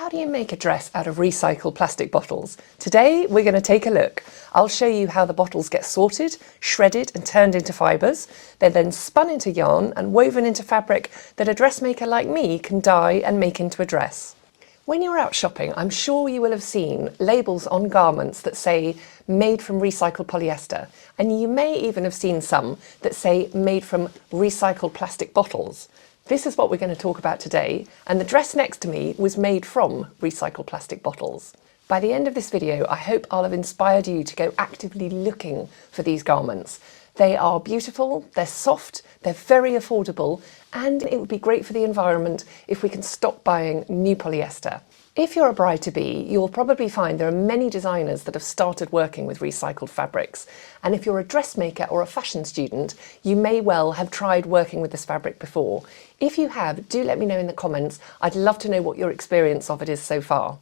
How do you make a dress out of recycled plastic bottles? Today we're going to take a look. I'll show you how the bottles get sorted, shredded and turned into fibres. They're then spun into yarn and woven into fabric that a dressmaker like me can dye and make into a dress. When you're out shopping, I'm sure you will have seen labels on garments that say made from recycled polyester, and you may even have seen some that say made from recycled plastic bottles. This is what we're going to talk about today, and the dress next to me was made from recycled plastic bottles. By the end of this video, I hope I'll have inspired you to go actively looking for these garments. They are beautiful, they're soft, they're very affordable, and it would be great for the environment if we can stop buying new polyester. If you're a bride-to-be, you'll probably find there are many designers that have started working with recycled fabrics. And if you're a dressmaker or a fashion student, you may well have tried working with this fabric before. If you have, do let me know in the comments. I'd love to know what your experience of it is so far.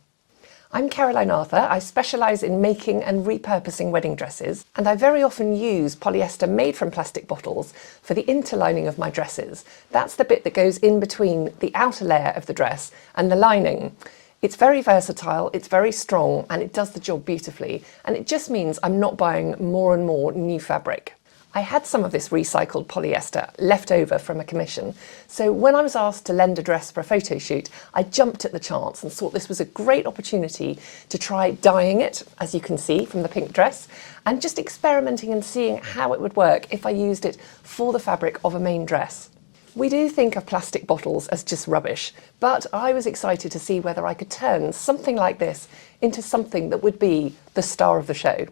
I'm Caroline Arthur. I specialise in making and repurposing wedding dresses, and I very often use polyester made from plastic bottles for the interlining of my dresses. That's the bit that goes in between the outer layer of the dress and the lining. It's very versatile, it's very strong, and it does the job beautifully, and it just means I'm not buying more and more new fabric. I had some of this recycled polyester left over from a commission, so when I was asked to lend a dress for a photo shoot, I jumped at the chance and thought this was a great opportunity to try dyeing it, as you can see from the pink dress, and just experimenting and seeing how it would work if I used it for the fabric of a main dress. We do think of plastic bottles as just rubbish, but I was excited to see whether I could turn something like this into something that would be the star of the show.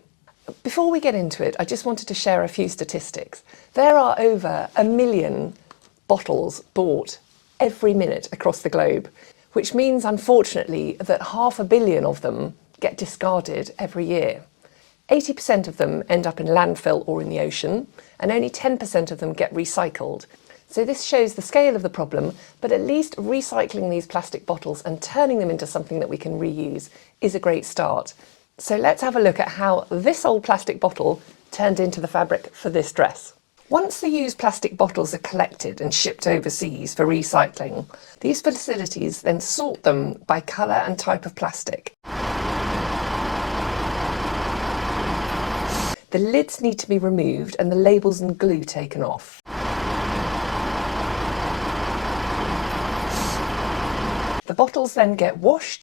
Before we get into it, I just wanted to share a few statistics. There are over 1 million bottles bought every minute across the globe, which means, unfortunately, that 500 million of them get discarded every year. 80% of them end up in landfill or in the ocean, and only 10% of them get recycled. So this shows the scale of the problem, but at least recycling these plastic bottles and turning them into something that we can reuse is a great start. So let's have a look at how this old plastic bottle turned into the fabric for this dress. Once the used plastic bottles are collected and shipped overseas for recycling, these facilities then sort them by colour and type of plastic. The lids need to be removed and the labels and glue taken off. The bottles then get washed,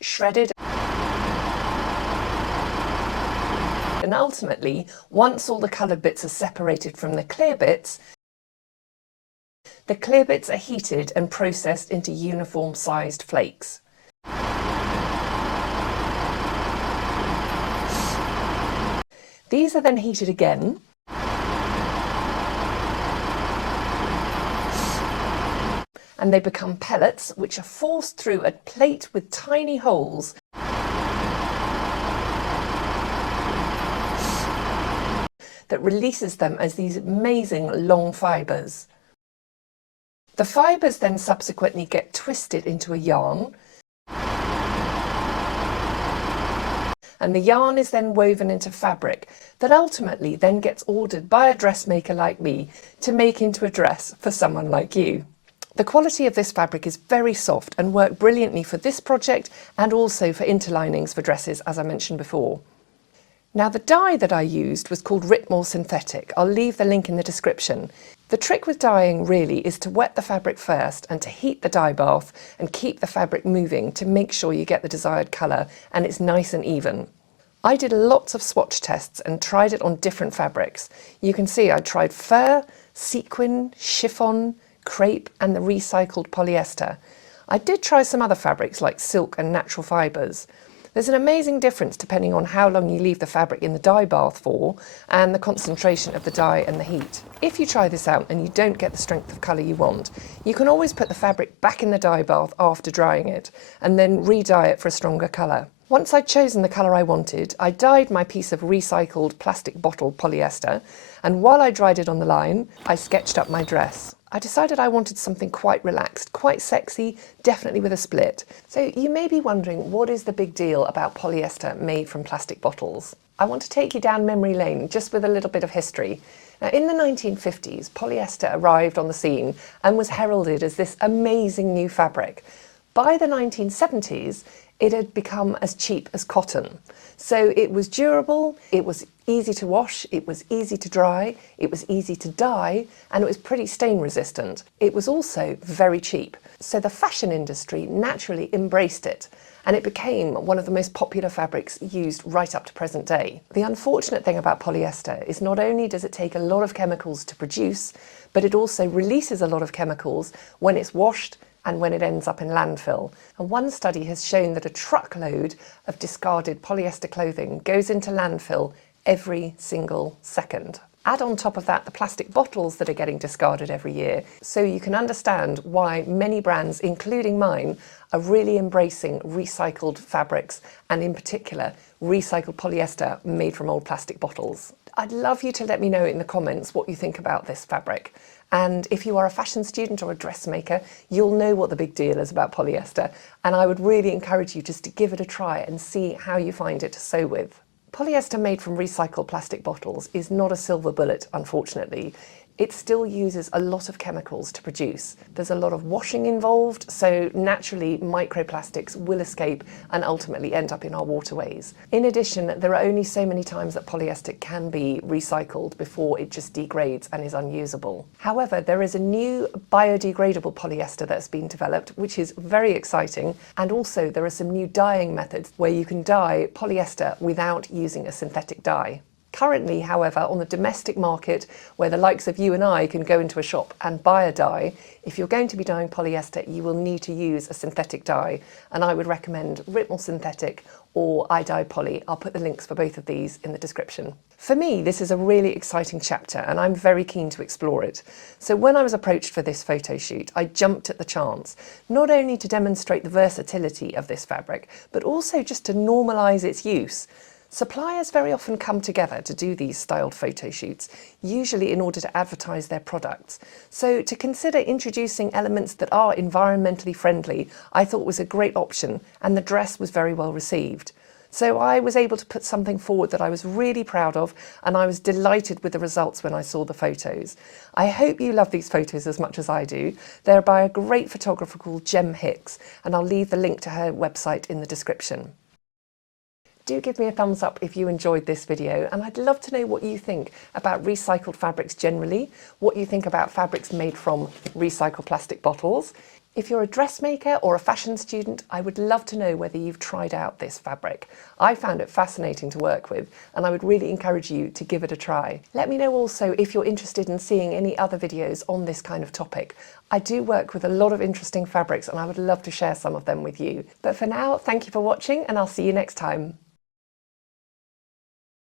shredded, and ultimately, once all the coloured bits are separated from the clear bits are heated and processed into uniform sized flakes. These are then heated again, and they become pellets which are forced through a plate with tiny holes that releases them as these amazing long fibres. The fibres then subsequently get twisted into a yarn, and the yarn is then woven into fabric that ultimately then gets ordered by a dressmaker like me to make into a dress for someone like you. The quality of this fabric is very soft and worked brilliantly for this project and also for interlinings for dresses, as I mentioned before. Now, the dye that I used was called Ritmol Synthetic. I'll leave the link in the description. The trick with dyeing really is to wet the fabric first and to heat the dye bath and keep the fabric moving to make sure you get the desired colour and it's nice and even. I did lots of swatch tests and tried it on different fabrics. You can see I tried fur, sequin, chiffon, crepe and the recycled polyester. I did try some other fabrics like silk and natural fibres. There's an amazing difference depending on how long you leave the fabric in the dye bath for and the concentration of the dye and the heat. If you try this out and you don't get the strength of colour you want, you can always put the fabric back in the dye bath after drying it and then re-dye it for a stronger colour. Once I'd chosen the colour I wanted, I dyed my piece of recycled plastic bottle polyester, and while I dried it on the line, I sketched up my dress. I decided I wanted something quite relaxed, quite sexy, definitely with a split. So you may be wondering, what is the big deal about polyester made from plastic bottles? I want to take you down memory lane just with a little bit of history. Now, in the 1950s, polyester arrived on the scene and was heralded as this amazing new fabric. By the 1970s, it had become as cheap as cotton. So it was durable, it was easy to wash, it was easy to dry, it was easy to dye, and it was pretty stain resistant. It was also very cheap. So the fashion industry naturally embraced it, and it became one of the most popular fabrics used right up to present day. The unfortunate thing about polyester is not only does it take a lot of chemicals to produce, but it also releases a lot of chemicals when it's washed and when it ends up in landfill. And one study has shown that a truckload of discarded polyester clothing goes into landfill every single second. Add on top of that the plastic bottles that are getting discarded every year, so you can understand why many brands, including mine, are really embracing recycled fabrics, and in particular recycled polyester made from old plastic bottles. I'd love you to let me know in the comments what you think about this fabric. And if you are a fashion student or a dressmaker, you'll know what the big deal is about polyester, and I would really encourage you just to give it a try and see how you find it to sew with. Polyester made from recycled plastic bottles is not a silver bullet, unfortunately. It still uses a lot of chemicals to produce. There's a lot of washing involved, so naturally microplastics will escape and ultimately end up in our waterways. In addition, there are only so many times that polyester can be recycled before it just degrades and is unusable. However, there is a new biodegradable polyester that's been developed, which is very exciting, and also there are some new dyeing methods where you can dye polyester without using a synthetic dye. Currently, however, on the domestic market, where the likes of you and I can go into a shop and buy a dye, if you're going to be dyeing polyester, you will need to use a synthetic dye, and I would recommend Ritmel Synthetic or iDye Poly. I'll put the links for both of these in the description. For me, this is a really exciting chapter, and I'm very keen to explore it. So when I was approached for this photo shoot, I jumped at the chance, not only to demonstrate the versatility of this fabric, but also just to normalise its use. Suppliers very often come together to do these styled photo shoots, usually in order to advertise their products. So to consider introducing elements that are environmentally friendly, I thought was a great option, and the dress was very well received. So I was able to put something forward that I was really proud of, and I was delighted with the results when I saw the photos. I hope you love these photos as much as I do. They're by a great photographer called Jem Hicks, and I'll leave the link to her website in the description. Do give me a thumbs up if you enjoyed this video, and I'd love to know what you think about recycled fabrics generally, what you think about fabrics made from recycled plastic bottles. If you're a dressmaker or a fashion student, I would love to know whether you've tried out this fabric. I found it fascinating to work with, and I would really encourage you to give it a try. Let me know also if you're interested in seeing any other videos on this kind of topic. I do work with a lot of interesting fabrics, and I would love to share some of them with you. But for now, thank you for watching, and I'll see you next time.